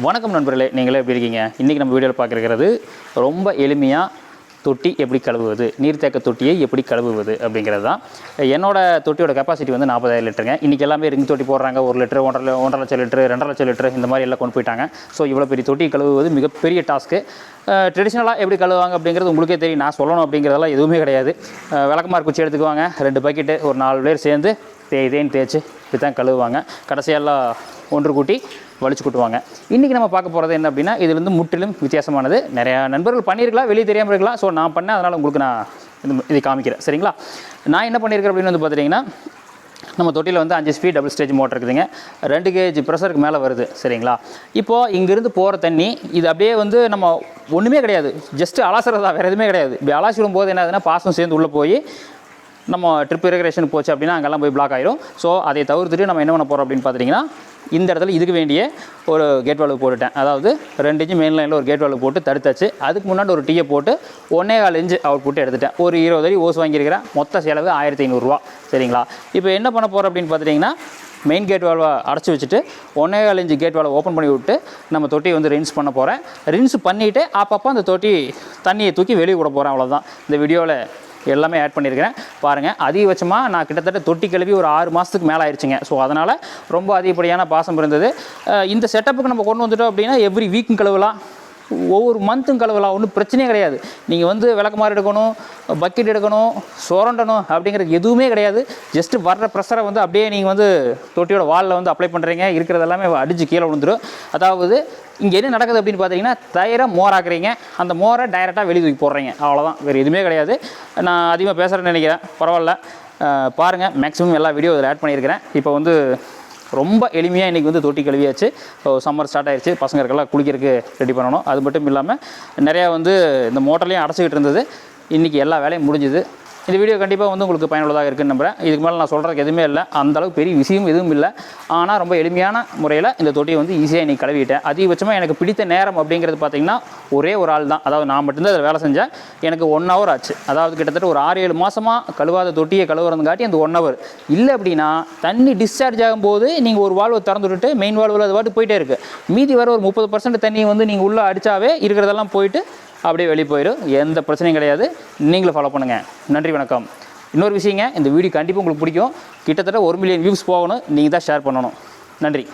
வணக்கம் நண்பர்களே, நீங்களே எப்படி இருக்கீங்க? இன்றைக்கி நம்ம வீடியோவில் பார்க்குறது ரொம்ப எளிமையாக தொட்டி எப்படி கழுவுவது, நீர்த்தேக்க தொட்டியை எப்படி கழுவுவது அப்படிங்கிறது தான். என்னோடய தொட்டியோட கெப்பாசிட்டி வந்து 40,000 லிட்டருங்க. இன்றைக்கி எல்லாமே ரிங் தொட்டி போடுறாங்க. 1 லிட்டரு, 1.5 லட்சம் லிட்டரு, 2.5 லட்சம் லிட்டரு இந்த மாதிரி எல்லாம் கொண்டு போயிட்டாங்க. ஸோ இவ்வளோ பெரிய தொட்டி கழுவுவது மிகப்பெரிய டாஸ்க்கு. ட்ரெடிஷ்னலாக எப்படி கழுவுவாங்க அப்படிங்கிறது உங்களுக்கே தெரியும். நான் சொல்லணும் அப்படிங்கிறதெல்லாம் எதுவுமே கிடையாது. விளக்கமாறு குச்சி எடுத்துக்குவாங்க, 2 பக்கெட்டு, ஒரு 4 பேர் சேர்ந்து தேய்ன்னு தேய்ச்சி இப்படி தான் கழுவுவாங்க. கடைசியெல்லாம் ஒன்று கூட்டி வலிச்சு கூட்டுவாங்க. இன்றைக்கி நம்ம பார்க்க போகிறது என்ன அப்படின்னா, இது வந்து முற்றிலும் வித்தியாசமானது. நிறையா நண்பர்கள் பண்ணியிருக்கலாம், வெளியே தெரியாமல் இருக்கலாம். ஸோ நான் பண்ணேன், அதனால் உங்களுக்கு நான் இதை காமிக்கிறேன். சரிங்களா? நான் என்ன பண்ணியிருக்கேன் அப்படின்னு வந்து பார்த்துட்டிங்கன்னா, நம்ம தொட்டியில் வந்து 5 ஸ்பீட் டபுள் ஸ்டேஜ் மோட்டர் இருக்குதுங்க. 2 கேஜ் ப்ரெஷருக்கு மேலே வருது. சரிங்களா? இப்போது இங்கேருந்து போகிற தண்ணி இது அப்படியே வந்து நம்ம ஒன்றுமே கிடையாது, ஜஸ்ட்டு அலாசுறதா, வேறு எதுவுமே கிடையாது. இப்படி அலாசிடும் போது என்ன ஆகுதுன்னா, பாசம் சேர்ந்து உள்ளே போய் நம்ம ட்ரிப் இரிகரேஷன் போச்சு அப்படின்னா அங்கெல்லாம் போய் பிளாக் ஆகிடும். ஸோ அதை தவிர்த்துட்டு நம்ம என்ன பண்ண போகிறோம் அப்படின்னு பார்த்திங்கன்னா, இந்த இடத்துல இதுக்கு வேண்டிய ஒரு கேட் வால்வு போட்டுட்டேன். அதாவது 2 இன்ச்சு மெயின் லைனில் ஒரு கேட் வால்வு போட்டு தடுத்தாச்சு. அதுக்கு முன்னாடி ஒரு டீயை போட்டு 1.25 இன்ச்சு அவுட் புட்டு எடுத்துட்டேன். ஒரு 20 அடி ஓஸ் வாங்கியிருக்கிறேன். மொத்த செலவு 1500 ரூபா. சரிங்களா? இப்போ என்ன பண்ண போகிறோம் அப்படின்னு பார்த்துட்டிங்கன்னா, மெயின் கேட் வால்வை அடைச்சி வச்சுட்டு 1.25 இன்ச்சு கேட் வால்வை ஓப்பன் பண்ணி விட்டு நம்ம தொட்டியை வந்து ரின்ஸ் பண்ண போகிறேன். ரின்ஸ் பண்ணிவிட்டு அப்பப்போ அந்த தொட்டி தண்ணியை தூக்கி வெளியே விட போகிறேன். அவ்வளோதான். இந்த வீடியோவில் எல்லாமே ஆட் பண்ணியிருக்கிறேன் பாருங்கள். அதிகபட்சமாக நான் கிட்டத்தட்ட தொட்டி கழுவி ஒரு 6 மாதத்துக்கு மேலே ஆயிடுச்சுங்க. ஸோ அதனால் ரொம்ப அதிகப்படியான பாசம் இருந்தது. இந்த செட்டப்புக்கு நம்ம கொண்டு வந்துட்டோம் அப்படின்னா எவ்ரி வீக்கும் கழுவலாம், ஒவ்வொரு மந்த்தும் கழுவலாம். ஒன்றும் பிரச்சனையே கிடையாது. நீங்கள் வந்து விளக்கமாறு எடுக்கணும், பக்கெட் எடுக்கணும், சுரண்டணும் அப்படிங்கிறது எதுவுமே கிடையாது. ஜஸ்ட்டு வர்ற ப்ரெஷரை வந்து அப்படியே நீங்கள் வந்து தொட்டியோட வாலில் வந்து அப்ளை பண்ணுறீங்க. இருக்கிறது எல்லாமே அடித்து கீழே விழுந்துடும். அதாவது இங்கே என்ன நடக்குது அப்படின்னு பார்த்தீங்கன்னா, தயிரை மோராக்குறீங்க, அந்த மோரை டைரெக்டாக வெளியே தூக்கி போடுறீங்க. அவ்வளோதான், வேறு எதுவுமே கிடையாது. நான் அதிகமாக பேசுகிறேன்னு நினைக்கிறேன், பரவாயில்ல. பாருங்கள், மேக்ஸிமம் எல்லா வீடியோ இதில் ஆட் பண்ணியிருக்கிறேன். இப்போ வந்து ரொம்ப எளிமையாக இன்றைக்கி வந்து தொட்டி கழுவியாச்சு. சம்மர் ஸ்டார்ட் ஆகிடுச்சு, பசங்களுக்கெல்லாம் குளிக்கிறதுக்கு ரெடி பண்ணணும். அது மட்டும் இல்லாமல் நிறையா வந்து இந்த மோட்டர்லேயும் அடைச்சிக்கிட்டு இருந்தது. இன்றைக்கி எல்லா வேலையும் முடிஞ்சுது. இந்த வீடியோ கண்டிப்பாக வந்து உங்களுக்கு பயனுள்ளதாக இருக்குன்னு நம்புகிறேன். இதுக்கு மேலே நான் சொல்கிறதுக்கு எதுவுமே இல்லை, அந்தளவுக்கு பெரிய விஷயம் எதுவும் இல்லை. ஆனால் ரொம்ப எளிமையான முறையில் இந்த தொட்டியை வந்து ஈஸியாக இன்றைக்கி கழுவிட்டேன். அதிகபட்சமாக எனக்கு பிடித்த நேரம் அப்படிங்கிறது பார்த்திங்கன்னா, ஒரே ஒரு ஆள் தான். அதாவது நான் மட்டும்தான் அதில் வேலை செஞ்சேன். எனக்கு 1 hour ஆச்சு. அதாவது கிட்டத்தட்ட ஒரு 6-7 மாதமாக கழுவாத தொட்டியை கழுவுறதுங்காட்டி அந்த 1 hour. இல்லை அப்படின்னா தண்ணி டிஸ்சார்ஜ் ஆகும்போது நீங்கள் ஒரு வால்வை திறந்து விட்டுட்டு மெயின் வால்வில் அது பாட்டு போயிட்டே இருக்குது. மீதி வர ஒரு 30% தண்ணி வந்து நீங்கள் உள்ளே அடித்தாவே இருக்கிறதெல்லாம் போயிட்டு அப்படியே வெளியே போயிடும். எந்த பிரச்சனையும் கிடையாது. நீங்களும் ஃபாலோ பண்ணுங்கள். நன்றி, வணக்கம். இன்னொரு விஷயங்க, இந்த வீடியோ கண்டிப்பாக உங்களுக்கு பிடிக்கும். கிட்டத்தட்ட 1 மில்லியன் வியூஸ் போகணும். நீங்கள் தான் ஷேர் பண்ணணும். நன்றி.